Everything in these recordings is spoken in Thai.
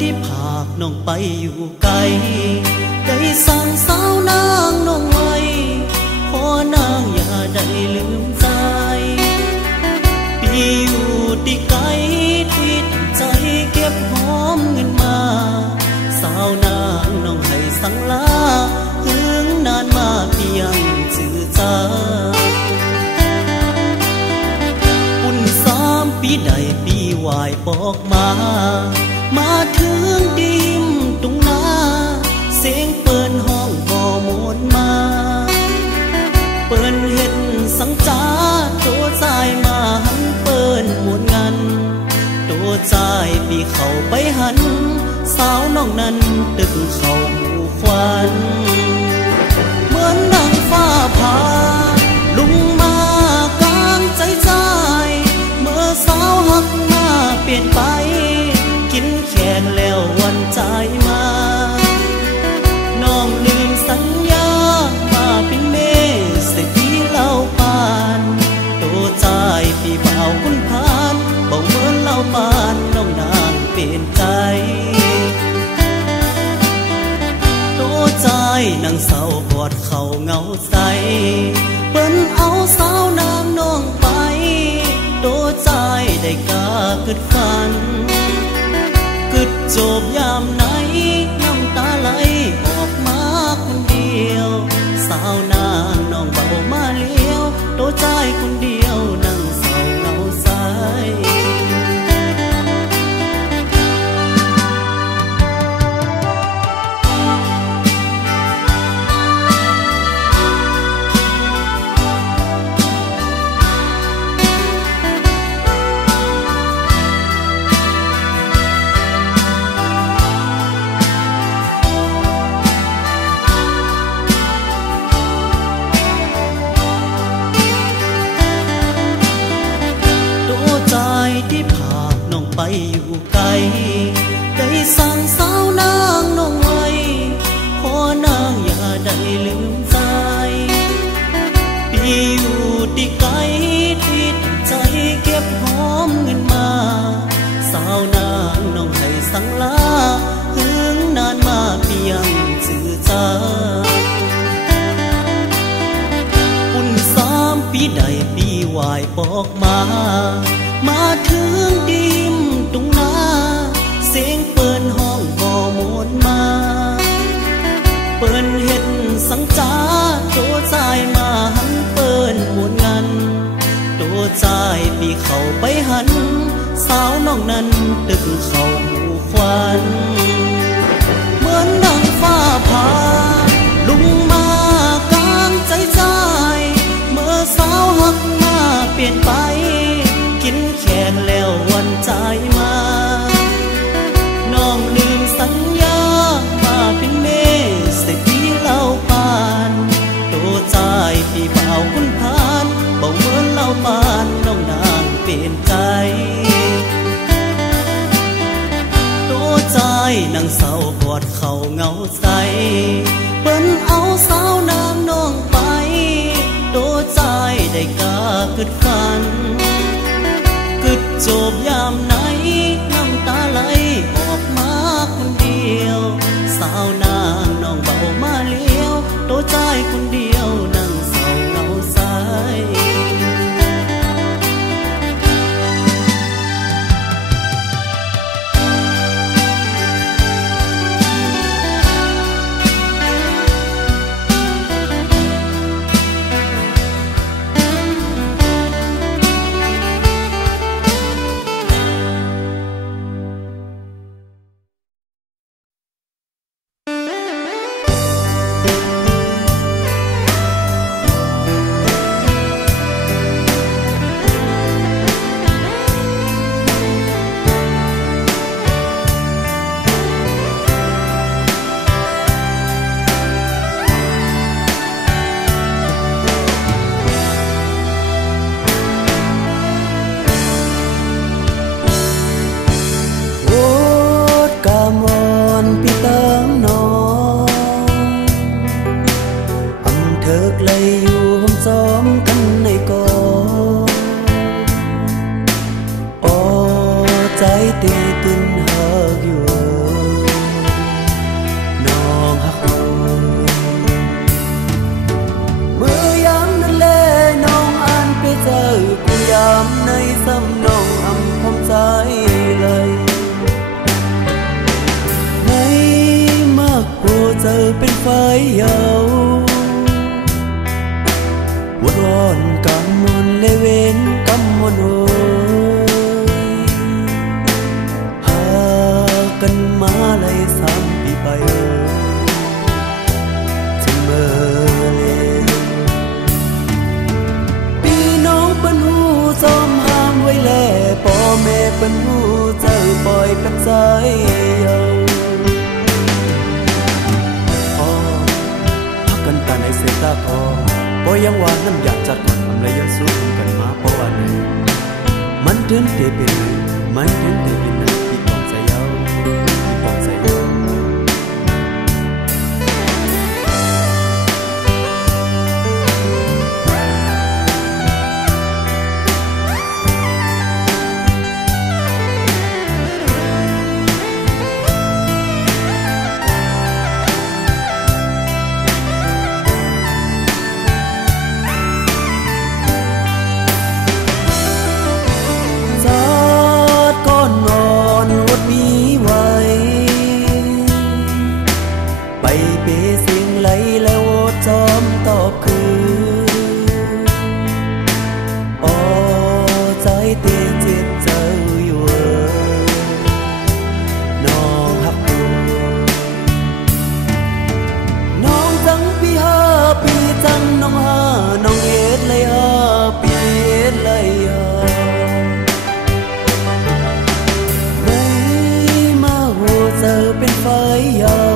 ที่ผากน้องไปอยู่ไกล ได้สั่งสาวนางน้องไว้ขอนางอย่าได้ลืมใจปีอยู่ที่ไกลที่ตั้งใจเก็บหอมเงินมา สาวนางน้องให้สั่งลาถึงนานมาเพียงจื่อจาปุ่นสามปีใดปีวายปอกมา มาถึงดิมตรงนาเสียงเปินห้องก่อมนมา เปิ้นเห็นสังจาตัวใจมาหันเปิ้นมวนงันตัวใจปีเข้าไปหัน สาวน้องนั้นตึกเข้าหูควัน คุณพานบอกเหมือนเล่าปานน้องนางเปลี่ยนใจโตใจนางเศร้ากอดเข่าเงาใสเปิ้นเอาสาวนางน้องไปโตใจได้กล้าคิดฝันกึดจบยามไหน ปีใดปีวายปอกมา มาถึงดิมตุงนา เสียงเปิ้นห้องก่อมนมา เปิ้นเห็นสังจาตัวใจมาหันเปิ้นมวนงัน ตัวใจปีเข้าไปหัน สาวน้องนั้นตึกเข้าหูควั นางเศร้ากอดเข่าเงาใสเปิ้นเอาสาวนางน้องไปตัวใจได้กาคิดฝันกึดจบยามนา ลิกเลยอยู่ห้องซ้อมกันในกองอ๋อใจตีตึนหักอยู่น้องหักเมื่อยามนั่นแลน้องอ่านไปเจอกูยามในสำน้องอำพอมใจเลยไม่มากกลัวเจอเป็นไฟยาว กำมนโหากันมาเลยสามปีไปจะเมื่อปีน้องเป็นหูจอมห้ามไว้แลพ่อแม่เป็นหูเจอปล่อยกันใจเยาพ่อพักกันตาในเสตาพอพอยังว่าน้ำอยากจัดก่อนทำไรยังสู้กันมา เพรา giờ bên phải nhau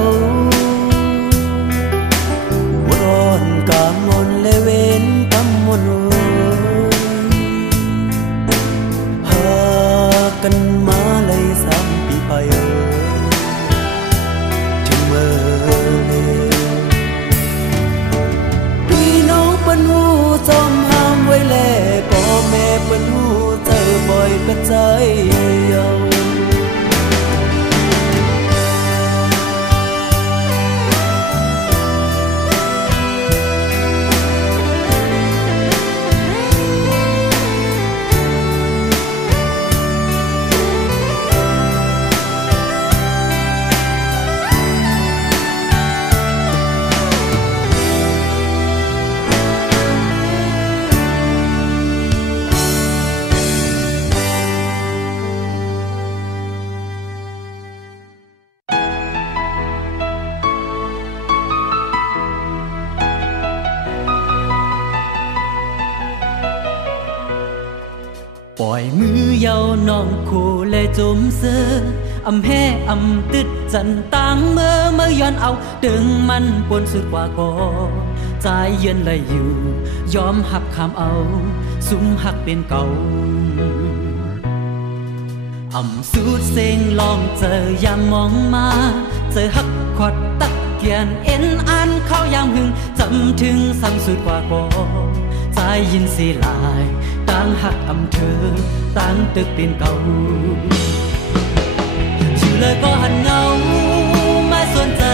ล่อยมือเยาวน้องคู่แห่อำตึดจันตังเมื่อเมื่อย้อนเอาตึงมันปนสุดกว่าก็ใจเย็นเลยอยู่ ยอมหับคำเอา สุมหักเป็นเก่าอำสูดเสียงลองเจอยามมองมา เจอหักขวัดตักเกียนเอ็นอันเข้ายามหึงจำถึงซ้ำสุดกว่าก็ใจยินสีลายางหักอำเธอต่างตึกเป็นเก่าเลยก็หันเงาไม่สนใจ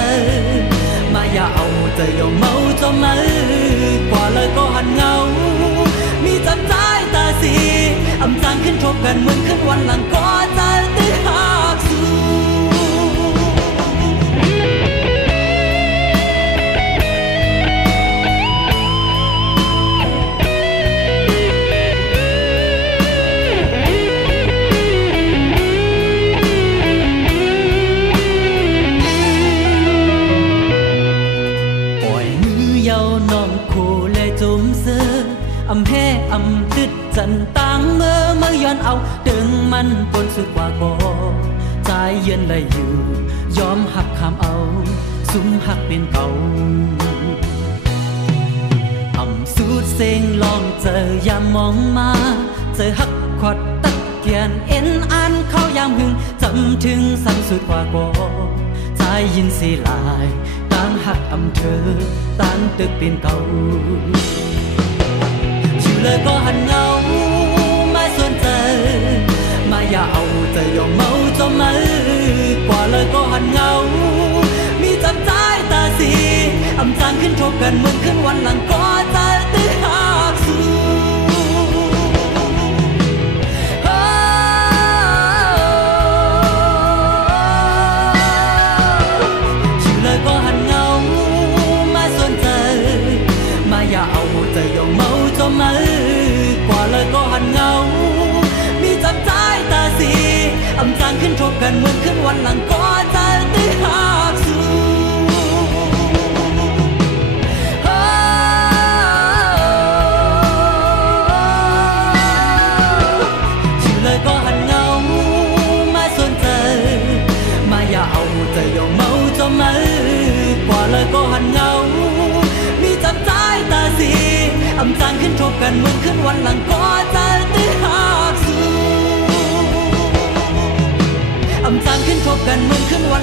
มาอย่าเอาใจอย่าเมาจมมือกว่าเลยก็หันเงา มีจำใจตาสีอำจางขึ้นทบกันเหมือนขึ้นวันหลังก่อน สุมหักเป็นเก่าอำสูดเสียงลองเจอยามมองมา เจอหักขอดตักเกียนเอ็นอันเข้ายามหึงจำถึงสั่งสุดกว่าก็ใจยินสีลายต่างหักอำเธอต่างตึกเป็นเก่าเลยก็หันเงา กันเหมือนขึ้นวันหลังก็จะตื้อหากสู้ชื่อเลยก็หันเงามาสนใจ มาอย่าเอาใจยอมเมาจมมือกว่าเลยก็หันเงา มีจำใจตาสีอำจางขึ้นทบกันเหมือนขึ้นวันหลังก็างขึ้นทบกันเหมือนขึ้นวั